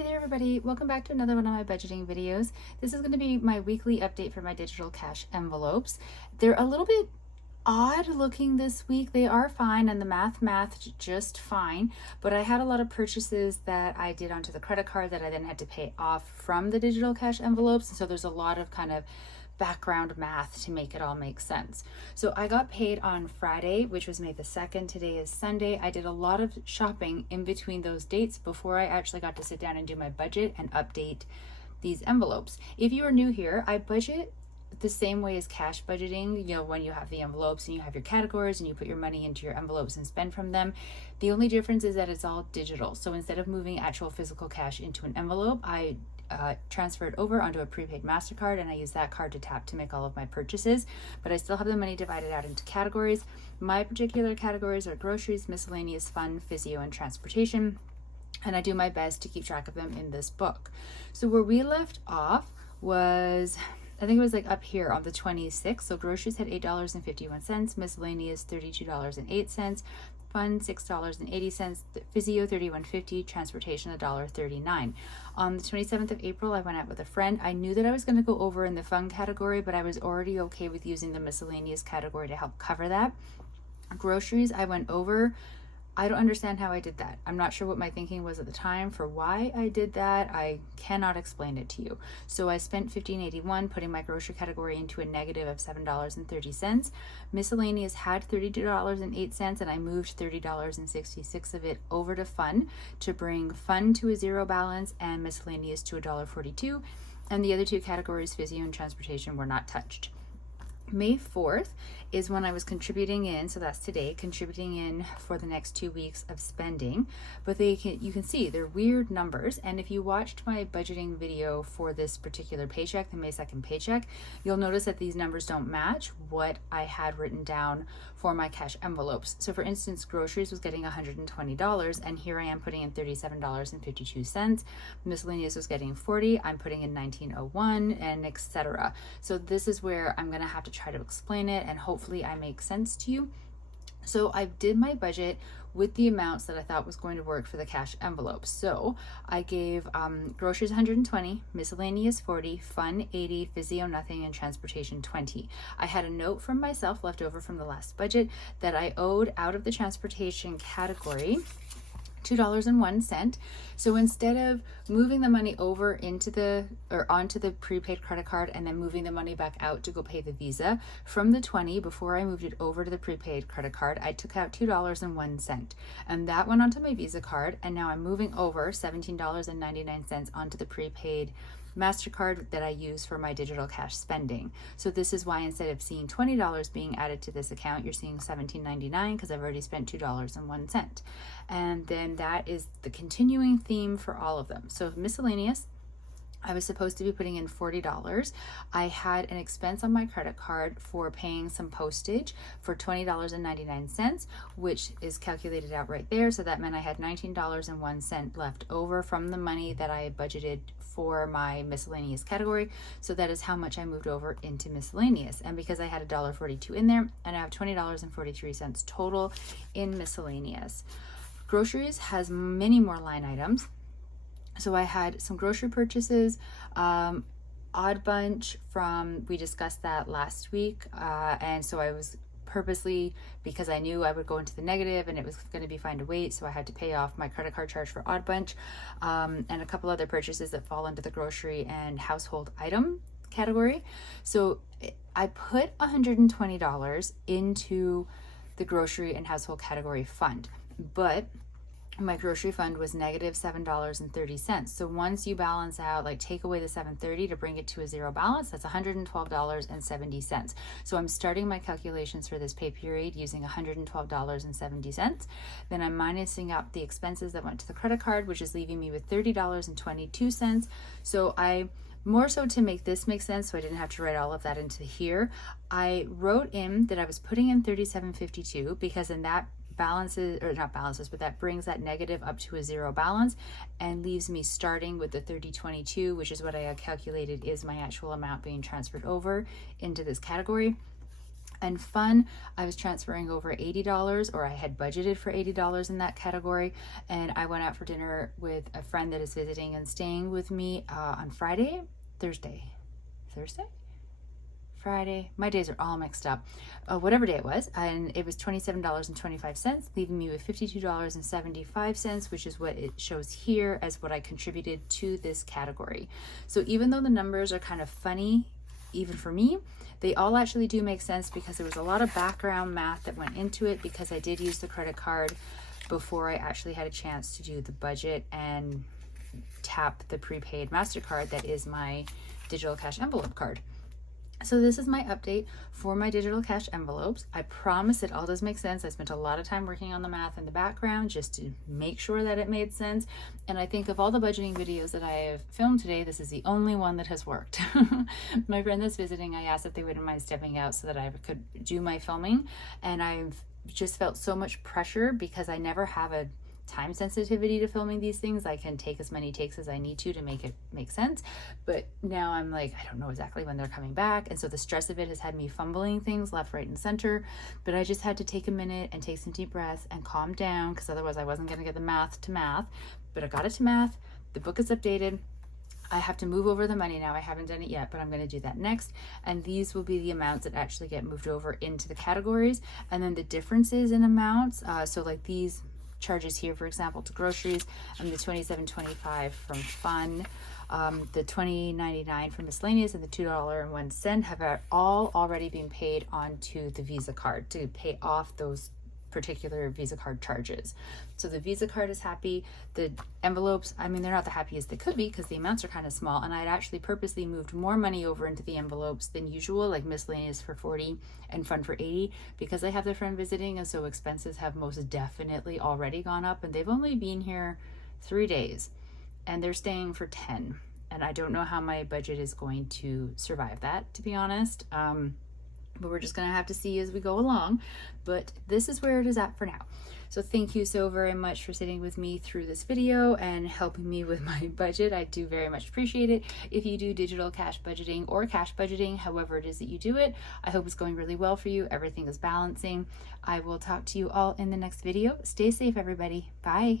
Hey there everybody, welcome back to another one of my budgeting videos. This is going to be my weekly update for my digital cash envelopes. They're a little bit odd looking this week. They are fine and the math just fine, but I had a lot of purchases that I did onto the credit card that I then had to pay off from the digital cash envelopes, and so there's a lot of kind of background math to make it all make sense. So I got paid on Friday, which was May the 2nd. Today is Sunday. I did a lot of shopping in between those dates before I actually got to sit down and do my budget and update these envelopes. If you are new here, I budget the same way as cash budgeting, when you have the envelopes and you have your categories and you put your money into your envelopes and spend from them. The only difference is that it's all digital. So instead of moving actual physical cash into an envelope, I transfer it over onto a prepaid MasterCard, and I use that card to tap to make all of my purchases, but I still have the money divided out into categories. My particular categories are groceries, miscellaneous, fun, physio, and transportation, and I do my best to keep track of them in this book. So where we left off was, I think it was like up here on the 26th. So groceries had $8.51, miscellaneous $32.08, fun $6.80, physio $31.50, transportation $1.39. On the 27th of April, I went out with a friend. I knew that I was going to go over in the fun category, but I was already okay with using the miscellaneous category to help cover that. Groceries, I went over. I don't understand how I did that. I'm not sure what my thinking was at the time for why I did that. I cannot explain it to you. So I spent $15.81, putting my grocery category into a negative of $7.30. Miscellaneous had $32.08, and I moved $30.66 of it over to fun to bring fun to a zero balance and miscellaneous to $1.42. And the other two categories, physio and transportation, were not touched. May 4th is when I was contributing in, so that's today, contributing in for the next 2 weeks of spending. But you can see they're weird numbers, and if you watched my budgeting video for this particular paycheck, the May 2nd paycheck, you'll notice that these numbers don't match what I had written down for my cash envelopes. So for instance, groceries was getting $120, and here I am putting in $37.52. Miscellaneous was getting $40, I'm putting in $19.01, and etc. So this is where I'm gonna have to try to explain it, and hopefully I make sense to you. So I did my budget with the amounts that I thought was going to work for the cash envelope. So I gave groceries $120, miscellaneous $40, fun $80, physio nothing, and transportation $20. I had a note from myself left over from the last budget that I owed out of the transportation category $2.01. So instead of moving the money over onto the prepaid credit card and then moving the money back out to go pay the Visa, from the 20 before I moved it over to the prepaid credit card, I took out $2.01, and that went onto my Visa card, and now I'm moving over $17.99 onto the prepaid MasterCard that I use for my digital cash spending. So this is why instead of seeing $20 being added to this account, you're seeing $17.99 because I've already spent $2.01. And then that is the continuing theme for all of them. So miscellaneous, I was supposed to be putting in $40. I had an expense on my credit card for paying some postage for $20.99, which is calculated out right there. So that meant I had $19.01 left over from the money that I budgeted for my miscellaneous category. So that is how much I moved over into miscellaneous. And because I had $1.42 in there, and I have $20.43 total in miscellaneous. Groceries has many more line items. So I had some grocery purchases, Odd Bunch we discussed that last week, and so I was purposely, because I knew I would go into the negative and it was going to be fine to wait, so I had to pay off my credit card charge for Odd Bunch, and a couple other purchases that fall into the grocery and household item category. So I put $120 into the grocery and household category fund, but my grocery fund was negative $7.30. So once you balance out, like take away the $7.30 to bring it to a zero balance, that's $112.70. So I'm starting my calculations for this pay period using $112.70. Then I'm minusing out the expenses that went to the credit card, which is leaving me with $30.22. So more so to make this make sense, so I didn't have to write all of that into here, I wrote in that I was putting in $37.52 because then that but that brings that negative up to a zero balance and leaves me starting with the $30.22, which is what I had calculated is my actual amount being transferred over into this category. And fun, I was transferring over $80, or I had budgeted for $80 in that category. And I went out for dinner with a friend that is visiting and staying with me on Thursday, Friday. My days are all mixed up. Whatever day it was, and it was $27.25, leaving me with $52.75, which is what it shows here as what I contributed to this category. So even though the numbers are kind of funny, even for me, they all actually do make sense because there was a lot of background math that went into it, because I did use the credit card before I actually had a chance to do the budget and tap the prepaid MasterCard that is my digital cash envelope card. So this is my update for my digital cash envelopes. I promise it all does make sense. I spent a lot of time working on the math in the background just to make sure that it made sense. And I think of all the budgeting videos that I have filmed today, this is the only one that has worked. My friend that's visiting, I asked if they wouldn't mind stepping out so that I could do my filming. And I've just felt so much pressure because I never have a time sensitivity to filming these things. I can take as many takes as I need to make it make sense, but now I'm like, I don't know exactly when they're coming back, and so the stress of it has had me fumbling things left, right, and center. But I just had to take a minute and take some deep breaths and calm down, because otherwise I wasn't going to get the math to math. But I got it to math. The book is updated. I have to move over the money now. I haven't done it yet, but I'm going to do that next. And these will be the amounts that actually get moved over into the categories, and then the differences in amounts. So like these charges here, for example, to groceries, and the $27.25 from fun, the $20.99 from miscellaneous, and the $2.01 have all already been paid onto the Visa card to pay off those particular Visa card charges. So the Visa card is happy. The envelopes, I mean, they're not the happiest they could be because the amounts are kind of small, and I'd actually purposely moved more money over into the envelopes than usual, like miscellaneous for 40 and fun for 80, because I have the friend visiting, and so expenses have most definitely already gone up, and they've only been here 3 days and they're staying for 10, and I don't know how my budget is going to survive that, to be honest. But we're just gonna have to see as we go along. But this is where it is at for now. So thank you so very much for sitting with me through this video and helping me with my budget. I do very much appreciate it. If you do digital cash budgeting or cash budgeting, however it is that you do it, I hope it's going really well for you. Everything is balancing. I will talk to you all in the next video. Stay safe, everybody. Bye.